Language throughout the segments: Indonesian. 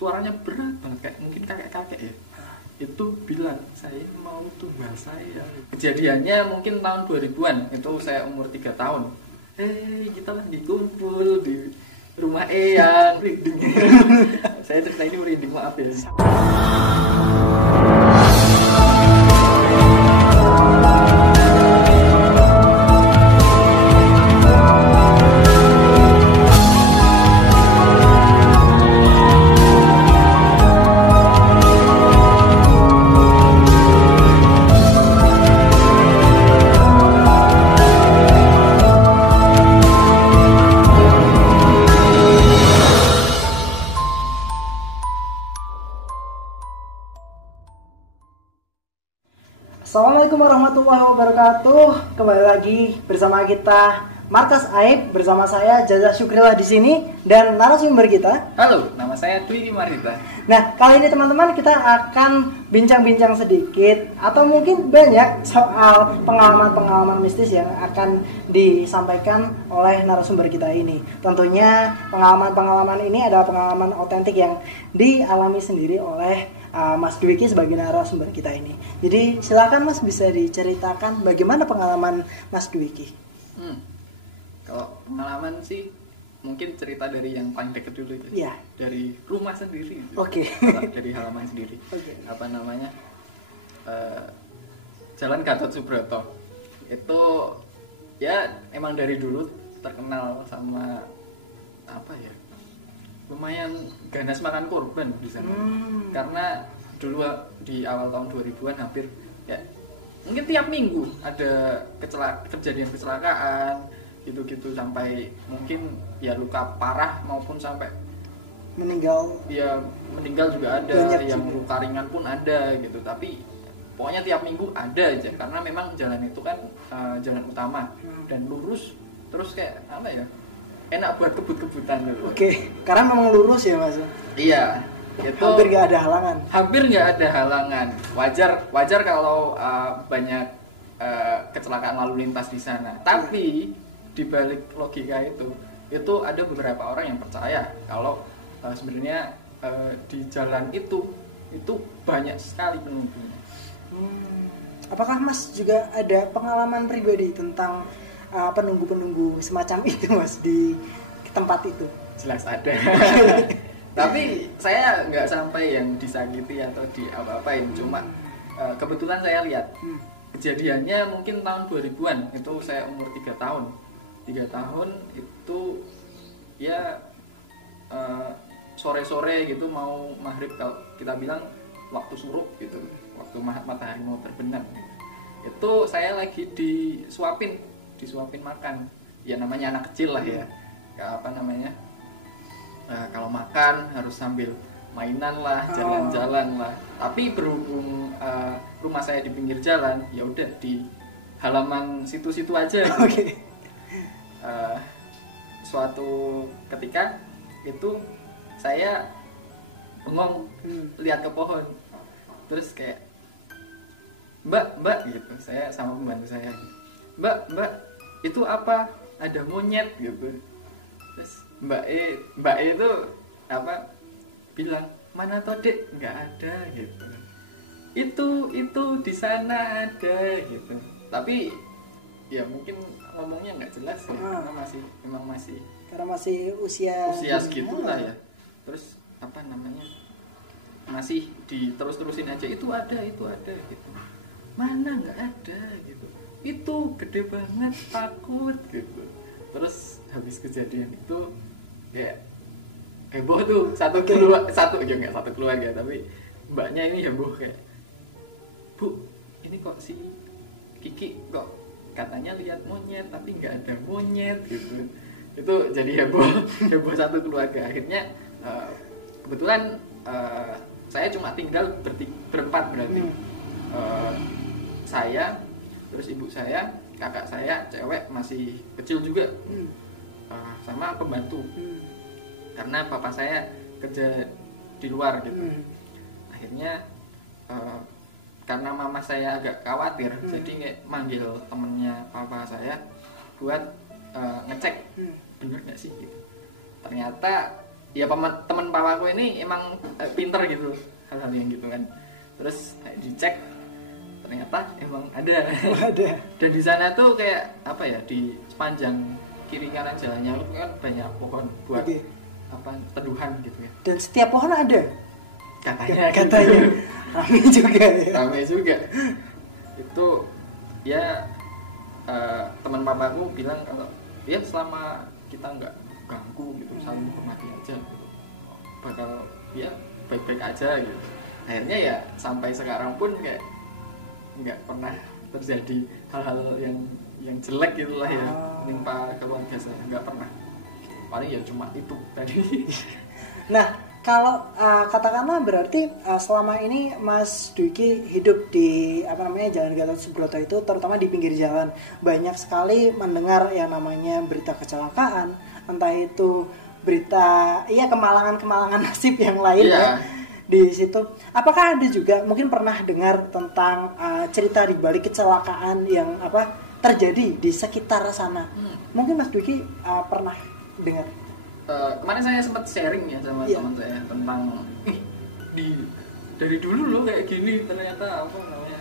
suaranya berat banget kayak mungkin kakek-kakek ya. Itu bilang saya mau tumbal saya. Kejadiannya mungkin tahun 2000-an, itu saya umur 3 tahun. Kita lagi kumpul di rumah Eyang. Merinding. Saya cerita ini merinding, maaf ya. Assalamualaikum warahmatullahi wabarakatuh. Kembali lagi bersama kita Markas Aib, bersama saya Jaza Syukrillah di sini dan narasumber kita. Halo, nama saya Dwi Marita. Nah, kali ini teman-teman kita akan bincang-bincang sedikit atau mungkin banyak soal pengalaman-pengalaman mistis yang akan disampaikan oleh narasumber kita ini. Tentunya pengalaman-pengalaman ini adalah pengalaman otentik yang dialami sendiri oleh Mas Dwiki sebagai narasumber kita ini. Jadi silakan Mas, bisa diceritakan bagaimana pengalaman Mas Dwiki. Kalau pengalaman sih mungkin cerita dari yang paling dekat dulu ya. Iya. Dari rumah sendiri. Oke. Dari halaman sendiri. Oke. Apa namanya? Jalan Gatot Subroto. Itu ya emang dari dulu terkenal sama apa ya? Lumayan ganas makan korban di sana. Karena dulu di awal tahun 2000-an hampir ya mungkin tiap minggu ada kejadian kecelakaan gitu-gitu, sampai mungkin ya luka parah maupun sampai meninggal. Ya meninggal juga ada, banyak yang juga. luka ringan pun ada gitu. Tapi pokoknya tiap minggu ada aja, karena memang jalan itu kan jalan utama dan lurus, terus kayak apa ya, enak buat kebut-kebutan gitu. Oke, karena memang lurus ya Mas. Iya, itu Hampir nggak ada halangan. Hampir nggak ada halangan. Wajar kalau banyak kecelakaan lalu lintas di sana. Tapi di balik logika itu ada beberapa orang yang percaya kalau sebenarnya di jalan itu banyak sekali penunggunya. Apakah Mas juga ada pengalaman pribadi tentang penunggu-penunggu semacam itu Mas di tempat itu? Jelas ada. Tapi saya nggak sampai yang disakiti atau di apa-apain. Cuma kebetulan saya lihat kejadiannya mungkin tahun 2000-an. Itu saya umur 3 tahun. 3 tahun itu ya sore-sore gitu mau maghrib, kalau kita bilang waktu surup gitu, waktu matahari mau terbenam gitu. Itu saya lagi disuapin makan. Ya namanya anak kecil lah ya. Apa namanya? Kalau makan harus sambil mainan lah, jalan-jalan lah. Tapi berhubung rumah saya di pinggir jalan, ya udah di halaman situ-situ aja. Oke. Suatu ketika itu saya bengong lihat ke pohon, terus kayak mbak gitu, saya sama pembantu saya, mbak itu apa, ada monyet gitu. Terus mbak itu apa bilang, mana toh dek, nggak ada gitu. Itu di sana ada gitu. Tapi ya mungkin ngomongnya nggak jelas ya, karena masih usia segitu lah ya. Terus apa namanya, masih diterus-terusin aja, itu ada gitu. Mana nggak ada gitu, itu gede banget, takut gitu. Terus habis kejadian itu kayak heboh tuh satu keluarga, tapi mbaknya ini heboh kayak, Bu, ini kok si Kiki kok katanya lihat monyet tapi nggak ada monyet gitu. Itu jadi heboh satu keluarga. Akhirnya kebetulan saya cuma tinggal berempat berarti. Saya, terus ibu saya, kakak saya cewek masih kecil juga, sama pembantu. Karena papa saya kerja di luar gitu. Akhirnya karena mama saya agak khawatir, jadi kayak manggil temennya papa saya buat ngecek bener nggak sih gitu. Ternyata ya teman papaku ini emang pinter gitu hal-hal yang gitu kan. Terus dicek ternyata emang ada. Dan di sana tuh kayak apa ya, di sepanjang kiri kanan jalannya itu kan banyak pohon buat apa teduhan gitu ya. Dan setiap pohon ada katanya ramai juga ya. Ramai juga itu ya. Teman papaku bilang kalau ya selama kita nggak ganggu gitu, saling menghormati aja gitu, bakal ya baik-baik aja gitu. Akhirnya ya sampai sekarang pun kayak nggak pernah terjadi hal-hal yang jelek gitulah ya menimpa keluarga saya, nggak pernah. Paling ya cuma itu tadi. Nah, kalau katakanlah berarti selama ini Mas Dwiki hidup di Jalan Gatot Subroto itu, terutama di pinggir jalan, banyak sekali mendengar yang namanya berita kecelakaan, entah itu berita kemalangan nasib yang lain ya di situ. Apakah Anda juga mungkin pernah dengar tentang cerita di balik kecelakaan yang terjadi di sekitar sana? Mungkin Mas Dwiki pernah dengar. Kemarin saya sempat sharing ya sama teman saya tentang dari dulu loh kayak gini, ternyata apa namanya,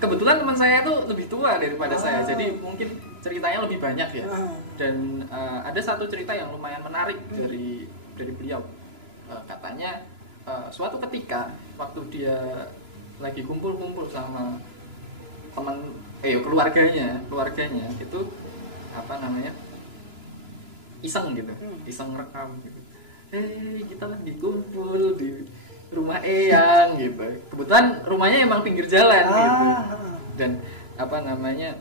kebetulan teman saya itu lebih tua daripada saya, jadi mungkin ceritanya lebih banyak ya. Dan ada satu cerita yang lumayan menarik dari beliau. Katanya suatu ketika waktu dia lagi kumpul-kumpul sama teman keluarganya itu apa namanya, iseng gitu, iseng rekam gitu. Kita lagi kumpul di rumah Eyang gitu. Kebetulan rumahnya emang pinggir jalan gitu. Dan apa namanya,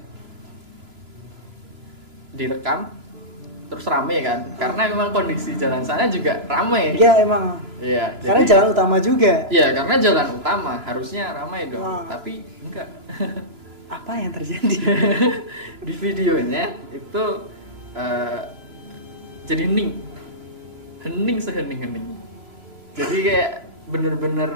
direkam terus rame kan. Karena memang kondisi jalan sana juga rame. Iya emang. Iya. Karena jalan utama juga. Iya, karena jalan utama harusnya ramai dong. Tapi enggak. Apa yang terjadi? Di videonya itu jadi hening sehening-hening. Jadi kayak bener-bener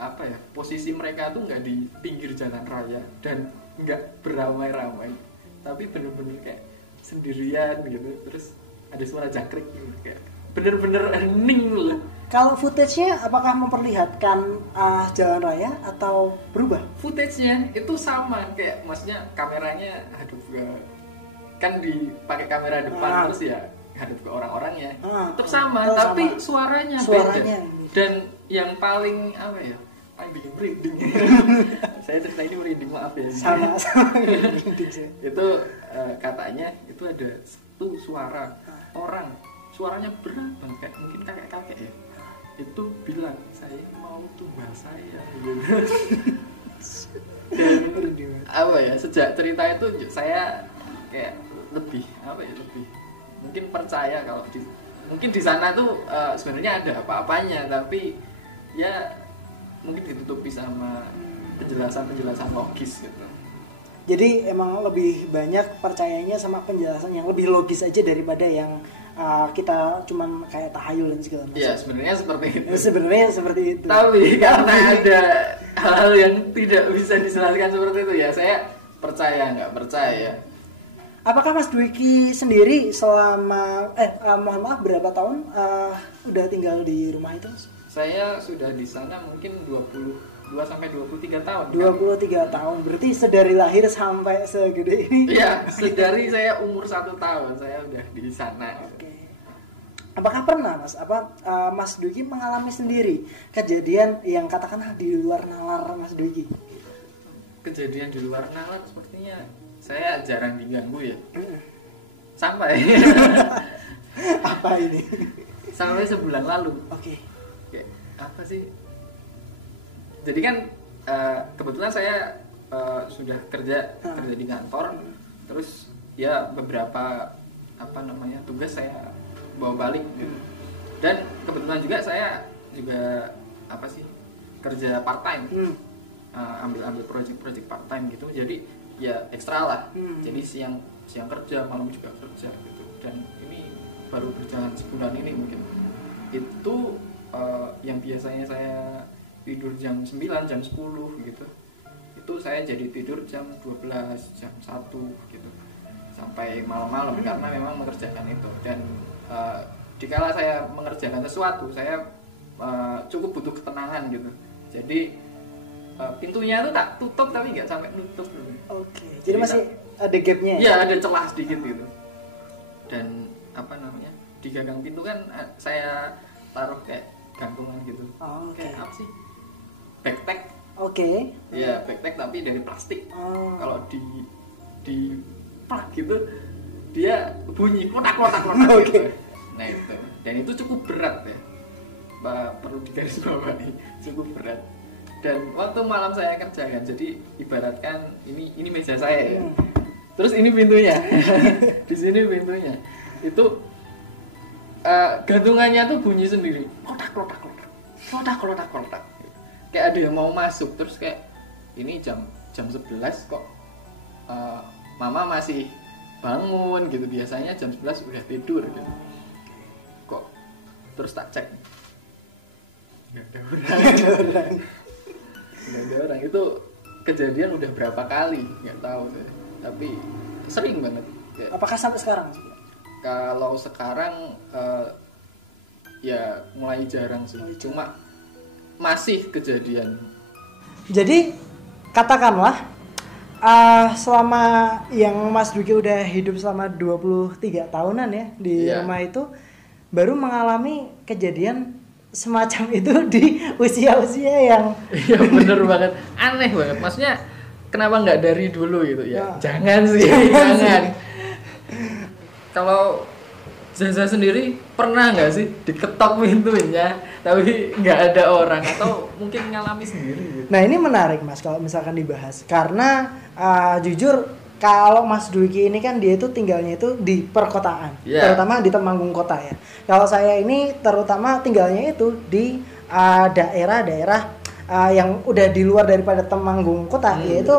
apa ya, posisi mereka tuh nggak di pinggir jalan raya dan nggak beramai-ramai, tapi bener-bener kayak sendirian gitu. Terus ada suara jangkrik gitu, kayak bener-bener hening loh. Kalau footage-nya apakah memperlihatkan jalan raya atau berubah? Footage-nya itu sama, kayak maksudnya kameranya kan dipakai kamera depan terus ya hadap ke orang-orangnya, tetap sama, tapi suaranya beda. Dan yang paling apa ya, paling bikin merinding. Saya cerita ini merinding, maaf ya. Sama merinding sih. Itu katanya itu ada satu suara orang, suaranya berat banget, kayak mungkin kakek-kakek ya. Itu bilang, saya mau tumbal saya gitu. Dan apa ya, sejak cerita itu saya kayak lebih mungkin percaya kalau mungkin di sana tuh sebenarnya ada apa-apanya, tapi ya mungkin ditutupi sama penjelasan logis gitu. Jadi emang lebih banyak percayanya sama penjelasan yang lebih logis aja daripada yang kita cuman kayak tahayul dan segala macam. Iya, sebenarnya seperti itu. Sebenarnya seperti itu. Tapi karena ada hal yang tidak bisa dijelaskan seperti itu ya, saya percaya nggak percaya. Apakah Mas Dwiki sendiri selama mohon maaf berapa tahun udah tinggal di rumah itu? Saya sudah di sana mungkin 22 sampai 23 tahun. 23 tahun. Berarti sedari lahir sampai segede ini. Iya, sedari saya umur 1 tahun saya udah di sana. Oke. Apakah pernah Mas Dwiki mengalami sendiri kejadian yang katakanlah di luar nalar Mas Dwiki? Kejadian di luar nalar sepertinya saya jarang diganggu ya. Sampai apa ini? Sampai sebulan lalu. Oke. Kayak apa sih? Jadi kan kebetulan saya sudah kerja di kantor. Terus ya beberapa tugas saya bawa balik gitu. Dan kebetulan juga saya juga kerja part time. Ambil project part time gitu. Jadi ya ekstra lah. Jadi siang kerja, malam juga kerja gitu. Dan ini baru berjalan sebulan ini mungkin. Itu yang biasanya saya tidur jam 9, jam 10 gitu. Itu saya jadi tidur jam 12, jam 1 gitu. Sampai malam-malam karena memang mengerjakan itu. Dan dikala saya mengerjakan sesuatu, saya cukup butuh ketenangan gitu. Jadi pintunya itu tak tutup tapi nggak sampai nutup. Oke. Jadi masih ada gapnya. Iya, ada celah sedikit gitu. Dan di gagang pintu kan saya taruh kayak gantungan gitu. Kayak apa sih? Backpack. Oke. Iya, backpack tapi dari plastik. Kalau di plug gitu dia bunyi klotak. Gitu. Nah itu. Dan itu cukup berat ya. Perlu digarisbawahi, cukup berat. Dan waktu malam saya kerjakan, jadi ibaratkan ini meja saya ya. Terus ini pintunya. Di sini pintunya. Itu gantungannya tuh bunyi sendiri. Klotak. Kayak ada yang mau masuk, terus kayak ini jam 11 kok mama masih bangun gitu. Biasanya jam 11 udah tidur gitu. Kok terus tak cek. Nggak ada orang. Itu kejadian udah berapa kali nggak tahu deh. Tapi sering banget. Apakah sampai sekarang? Kalau sekarang ya mulai jarang sih. Cuma masih kejadian. Jadi katakanlah selama yang Mas Duki udah hidup selama 23 tahunan ya di rumah itu, baru mengalami kejadian semacam itu di usia-usia yang iya bener banget, aneh banget. Maksudnya kenapa nggak dari dulu gitu ya? Jangan sih, jangan. Kalau Zaza sendiri pernah nggak sih diketok pintunya tapi nggak ada orang, atau mungkin ngalami sendiri gitu? Nah ini menarik Mas kalau misalkan dibahas, karena jujur kalau Mas Dwiki ini kan dia itu tinggalnya itu di perkotaan, terutama di Temanggung kota ya. Kalau saya ini terutama tinggalnya itu di daerah-daerah yang udah di luar daripada Temanggung kota, yaitu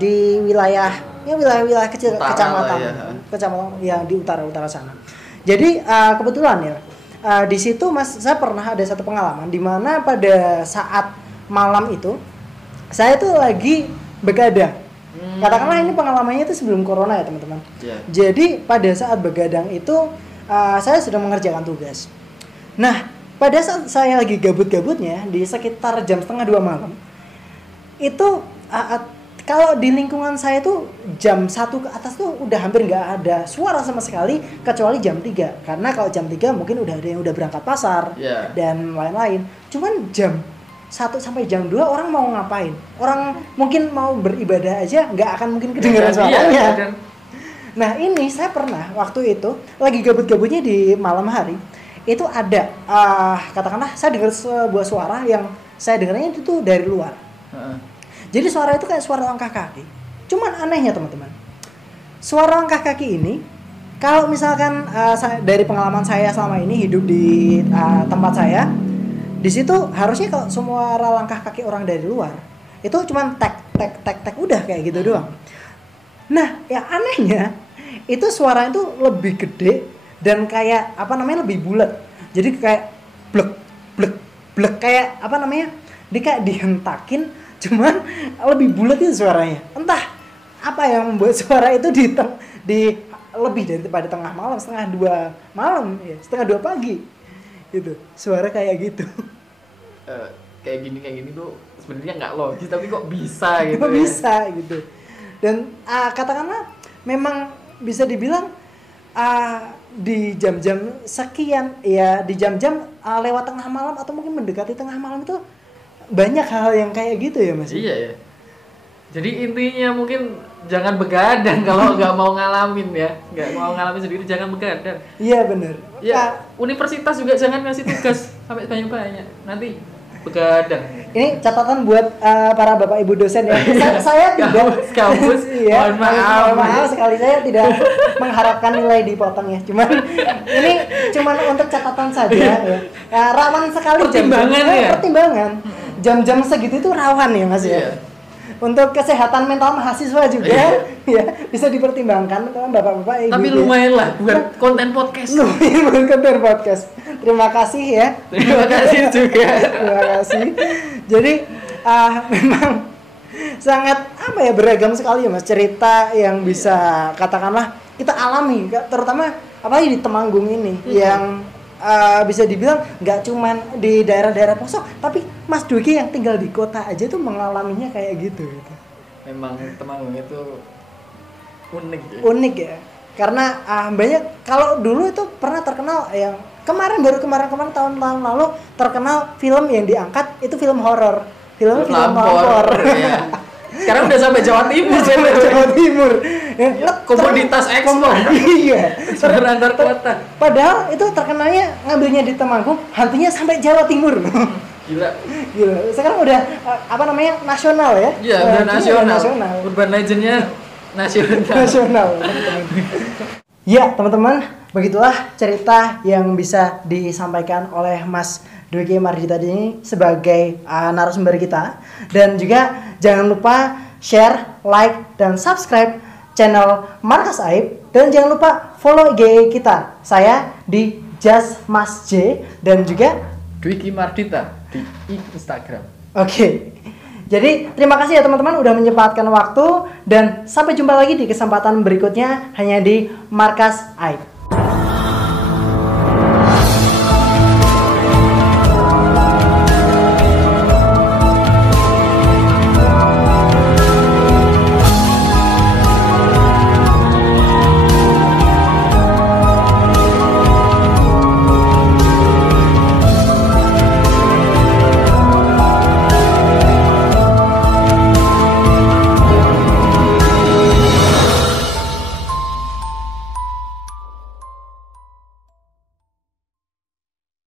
di wilayah kecil, kecamatan yang di utara sana. Jadi kebetulan ya di situ Mas, saya pernah ada satu pengalaman di mana pada saat malam itu saya tuh lagi begadang. Katakanlah ini pengalamannya itu sebelum corona ya teman-teman. Jadi pada saat begadang itu saya sedang mengerjakan tugas. Nah pada saat saya lagi gabut-gabutnya di sekitar jam 1:30 malam itu kalau di lingkungan saya tuh jam 1 ke atas tuh udah hampir nggak ada suara sama sekali kecuali jam 3. Karena kalau jam 3 mungkin udah ada yang udah berangkat pasar dan lain-lain. Cuman jam 1 sampai jam 2 orang mau ngapain? Orang mungkin mau beribadah aja nggak akan mungkin kedengaran suaranya. Nah ini saya pernah waktu itu lagi gabut-gabutnya di malam hari, itu ada katakanlah saya dengar sebuah suara yang saya dengarnya itu tuh dari luar. Jadi suara itu kayak suara langkah kaki. Cuman anehnya teman-teman, suara langkah kaki ini kalau misalkan dari pengalaman saya selama ini hidup di tempat saya, di situ harusnya kalau semua langkah kaki orang dari luar itu cuman tek udah kayak gitu doang. Nah, yang anehnya itu suara itu lebih gede dan kayak lebih bulat. Jadi kayak blek kayak dia kayak dihentakin, cuman lebih bulat itu suaranya. Entah apa yang membuat suara itu di lebih daripada tengah malam, 1:30 malam ya, 1:30 pagi gitu. Suara kayak gitu. Kayak gini tuh sebenarnya nggak logis, tapi kok bisa gitu. Kok bisa gitu. Dan katakanlah memang bisa dibilang di jam-jam sekian ya, di jam-jam lewat tengah malam atau mungkin mendekati tengah malam itu banyak hal yang kayak gitu ya Mas. Iya ya. Jadi intinya mungkin jangan begadang kalau nggak mau ngalamin ya, nggak mau ngalamin sendiri jangan begadang. Iya benar. Ya universitas juga jangan ngasih tugas sampai banyak-banyak, nanti begadang. Ini catatan buat para bapak ibu dosen ya. Saya tidak kampus. Mohon maaf sekali, saya tidak mengharapkan nilai dipotong ya. Ini cuman untuk catatan saja ya. Rawan sekali pertimbangan. Jam-jam segitu itu rawan ya Mas ya. Untuk kesehatan mental mahasiswa juga ya bisa dipertimbangkan teman bapak-bapak ibu. Tapi lumayan lah buat konten podcast. Lumayan konten podcast. Terima kasih ya. Terima kasih juga. Terima kasih. Jadi memang sangat beragam sekali ya Mas cerita yang bisa katakanlah kita alami, terutama apalagi di Temanggung ini yang bisa dibilang nggak cuman di daerah-daerah pelosok, tapi Mas Dwiki yang tinggal di kota aja tuh mengalaminya kayak gitu. Memang Temanggung itu unik ya. Unik ya, karena banyak, kalau dulu itu pernah terkenal yang kemarin tahun-tahun lalu terkenal film yang diangkat itu film horor, film lampor. Ya. Sekarang udah sampai Jawa Timur. Jawa Timur. Komoditas ekspor. Iya. Antar kota. Padahal itu terkenalnya ngambilnya di Temanggung, hantunya sampai Jawa Timur. Gila. Sekarang udah nasional ya? Iya, udah nasional. Urban Legend-nya nasional. Ya, teman-teman, begitulah cerita yang bisa disampaikan oleh Mas Dwiki Mardita ini sebagai narasumber kita. Dan juga jangan lupa share, like, dan subscribe channel Markas Aib. Dan jangan lupa follow IG kita. Saya di Just Mas J dan juga Dwiki Mardita di Instagram. Oke. Jadi terima kasih ya teman-teman udah menyempatkan waktu, dan sampai jumpa lagi di kesempatan berikutnya hanya di Markas Aib.